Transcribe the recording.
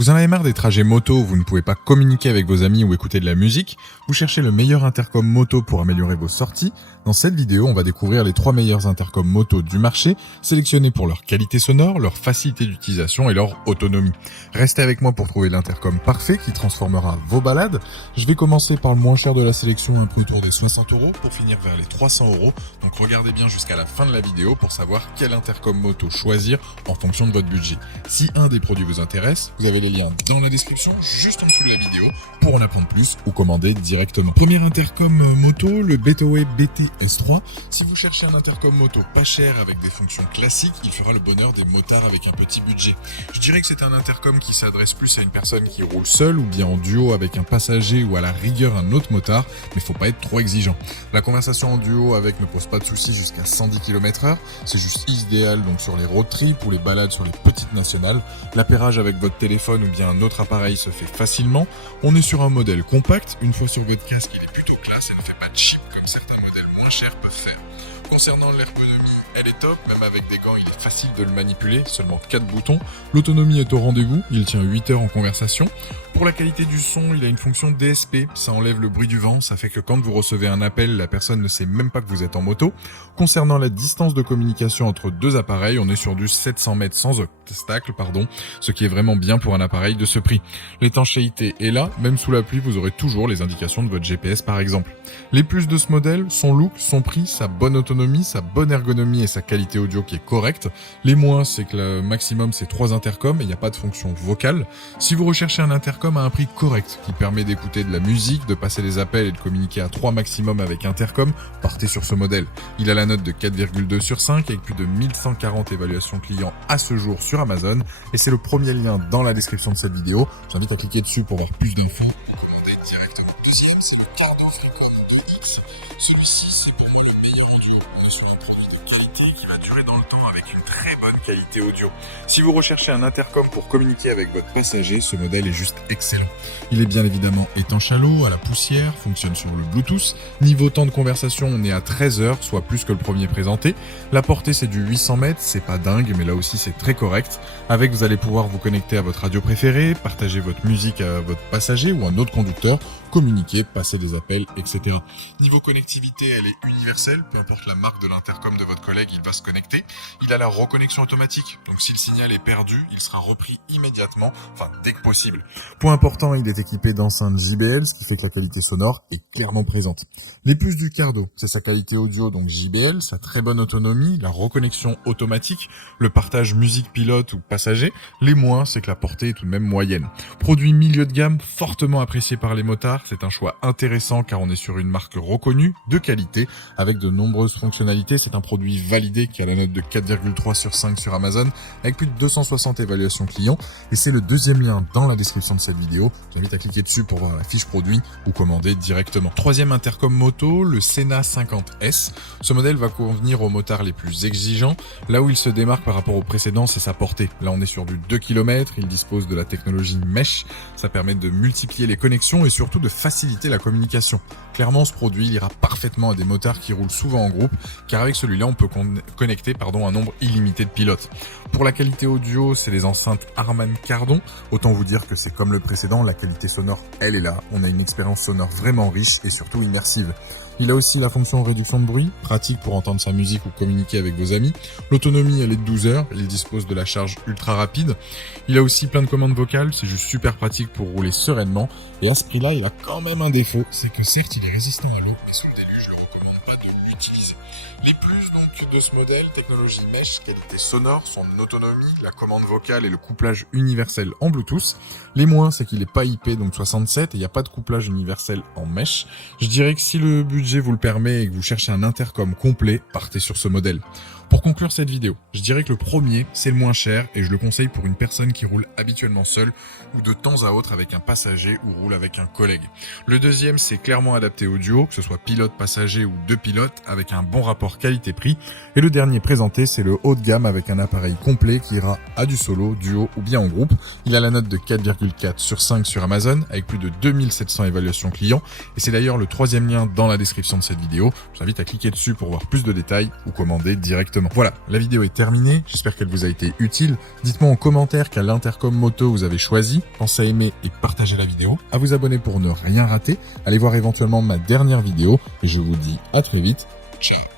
Vous en avez marre des trajets moto où vous ne pouvez pas communiquer avec vos amis ou écouter de la musique? Vous cherchez le meilleur intercom moto pour améliorer vos sorties? Dans cette vidéo, on va découvrir les 3 meilleurs intercoms moto du marché, sélectionnés pour leur qualité sonore, leur facilité d'utilisation et leur autonomie. Restez avec moi pour trouver l'intercom parfait qui transformera vos balades. Je vais commencer par le moins cher de la sélection, un peu autour des 60 € pour finir vers les 300 €. Donc regardez bien jusqu'à la fin de la vidéo pour savoir quel intercom moto choisir en fonction de votre budget. Si un des produits vous intéresse, vous avez les liens dans la description, juste en dessous de la vidéo, pour en apprendre plus ou commander directement. Premier intercom moto, le Betaway BT-S3. Si vous cherchez un intercom moto pas cher avec des fonctions classiques, il fera le bonheur des motards avec un petit budget. Je dirais que c'est un intercom qui s'adresse plus à une personne qui roule seule ou bien en duo avec un passager ou à la rigueur un autre motard, mais faut pas être trop exigeant. La conversation en duo avec ne pose pas de soucis jusqu'à 110 km/h, c'est juste idéal donc sur les road trips ou les balades sur les petites nationales. L'appairage avec votre téléphone ou bien un autre appareil se fait facilement. On est sur un modèle compact, une fois sur votre casque il est plutôt classe et ne fait pas de chip comme certains modèles moins chers peuvent faire. Concernant l'ergonomie, elle est top, même avec des gants il est facile de le manipuler, seulement 4 boutons. L'autonomie est au rendez-vous, il tient 8 heures en conversation. Pour la qualité du son, il a une fonction DSP, ça enlève le bruit du vent, ça fait que quand vous recevez un appel, la personne ne sait même pas que vous êtes en moto. Concernant la distance de communication entre deux appareils, on est sur du 700 mètres sans obstacle, ce qui est vraiment bien pour un appareil de ce prix. L'étanchéité est là, même sous la pluie, vous aurez toujours les indications de votre GPS par exemple. Les plus de ce modèle, son look, son prix, sa bonne autonomie, sa bonne ergonomie et sa qualité audio qui est correcte. Les moins, c'est que le maximum c'est 3 intercoms et il n'y a pas de fonction vocale. Si vous recherchez un intercom à un prix correct qui permet d'écouter de la musique, de passer des appels et de communiquer à 3 maximum avec intercom, partez sur ce modèle. Il a la note de 4,2 sur 5 avec plus de 1140 évaluations clients à ce jour sur Amazon et c'est le premier lien dans la description de cette vidéo. J'invite à cliquer dessus pour voir plus d'infos ou commander directement. Deuxième, c'est le Cardo Freecom 2X. Celui-ci, c'est pour moi le meilleur audio. On est sur un produit de qualité qui va durer dans le temps avec une très bonne qualité audio. Si vous recherchez un intercom pour communiquer avec votre passager, ce modèle est juste excellent. Il est bien évidemment étanche à l'eau, à la poussière, fonctionne sur le Bluetooth. Niveau temps de conversation, on est à 13 heures, soit plus que le premier présenté. La portée, c'est du 800 mètres, c'est pas dingue, mais là aussi c'est très correct. Avec, vous allez pouvoir vous connecter à votre radio préférée, partager votre musique à votre passager ou un autre conducteur, communiquer, passer des appels, etc. Niveau connectivité, elle est universelle, peu importe la marque de l'intercom de votre collègue, il va se connecter. Il a la reconnexion automatique, donc si le signal est perdu, il sera repris immédiatement, dès que possible. Point important, il est équipé d'enceintes JBL, ce qui fait que la qualité sonore est clairement présente. Les plus du Cardo, c'est sa qualité audio, donc JBL, sa très bonne autonomie, la reconnexion automatique, le partage musique pilote ou passager. Les moins, c'est que la portée est tout de même moyenne. Produit milieu de gamme, fortement apprécié par les motards, c'est un choix intéressant car on est sur une marque reconnue, de qualité, avec de nombreuses fonctionnalités. C'est un produit validé qui a la note de 4,3 sur 5 sur Amazon, avec plus de 260 évaluations clients, et c'est le deuxième lien dans la description de cette vidéo. J'invite à cliquer dessus pour voir la fiche produit ou commander directement. Troisième intercom moto, le Sena 50S. Ce modèle va convenir aux motards les plus exigeants. Là où il se démarque par rapport au précédent, c'est sa portée. Là, on est sur du 2 km, il dispose de la technologie Mesh. Ça permet de multiplier les connexions et surtout de faciliter la communication. Clairement, ce produit il ira parfaitement à des motards qui roulent souvent en groupe, car avec celui-là, on peut connecter un nombre illimité de pilotes. Pour la qualité audio, c'est les enceintes Harman Kardon. Autant vous dire que c'est comme le précédent, la qualité sonore, elle est là. On a une expérience sonore vraiment riche et surtout immersive. Il a aussi la fonction réduction de bruit, pratique pour entendre sa musique ou communiquer avec vos amis. L'autonomie, elle est de 12 heures, il dispose de la charge ultra rapide. Il a aussi plein de commandes vocales, c'est juste super pratique pour rouler sereinement. Et à ce prix-là, il a quand même un défaut, c'est que certes, il est résistant à l'eau, mais sous le déluge, je ne le recommande pas de l'utiliser. Les plus donc de ce modèle, technologie Mesh, qualité sonore, son autonomie, la commande vocale et le couplage universel en Bluetooth. Les moins, c'est qu'il n'est pas IP, donc 67, et il n'y a pas de couplage universel en Mesh. Je dirais que si le budget vous le permet et que vous cherchez un intercom complet, partez sur ce modèle. Pour conclure cette vidéo, je dirais que le premier, c'est le moins cher et je le conseille pour une personne qui roule habituellement seule ou de temps à autre avec un passager ou roule avec un collègue. Le deuxième, c'est clairement adapté audio, que ce soit pilote, passager ou deux pilotes, avec un bon rapport qualité-prix. Et le dernier présenté, c'est le haut de gamme avec un appareil complet qui ira à du solo, duo ou bien en groupe. Il a la note de 4,4 sur 5 sur Amazon avec plus de 2700 évaluations clients. Et c'est d'ailleurs le troisième lien dans la description de cette vidéo. Je vous invite à cliquer dessus pour voir plus de détails ou commander directement. Exactement. Voilà, la vidéo est terminée, j'espère qu'elle vous a été utile. Dites-moi en commentaire quel intercom moto vous avez choisi. Pensez à aimer et partager la vidéo, à vous abonner pour ne rien rater. Allez voir éventuellement ma dernière vidéo et je vous dis à très vite. Ciao.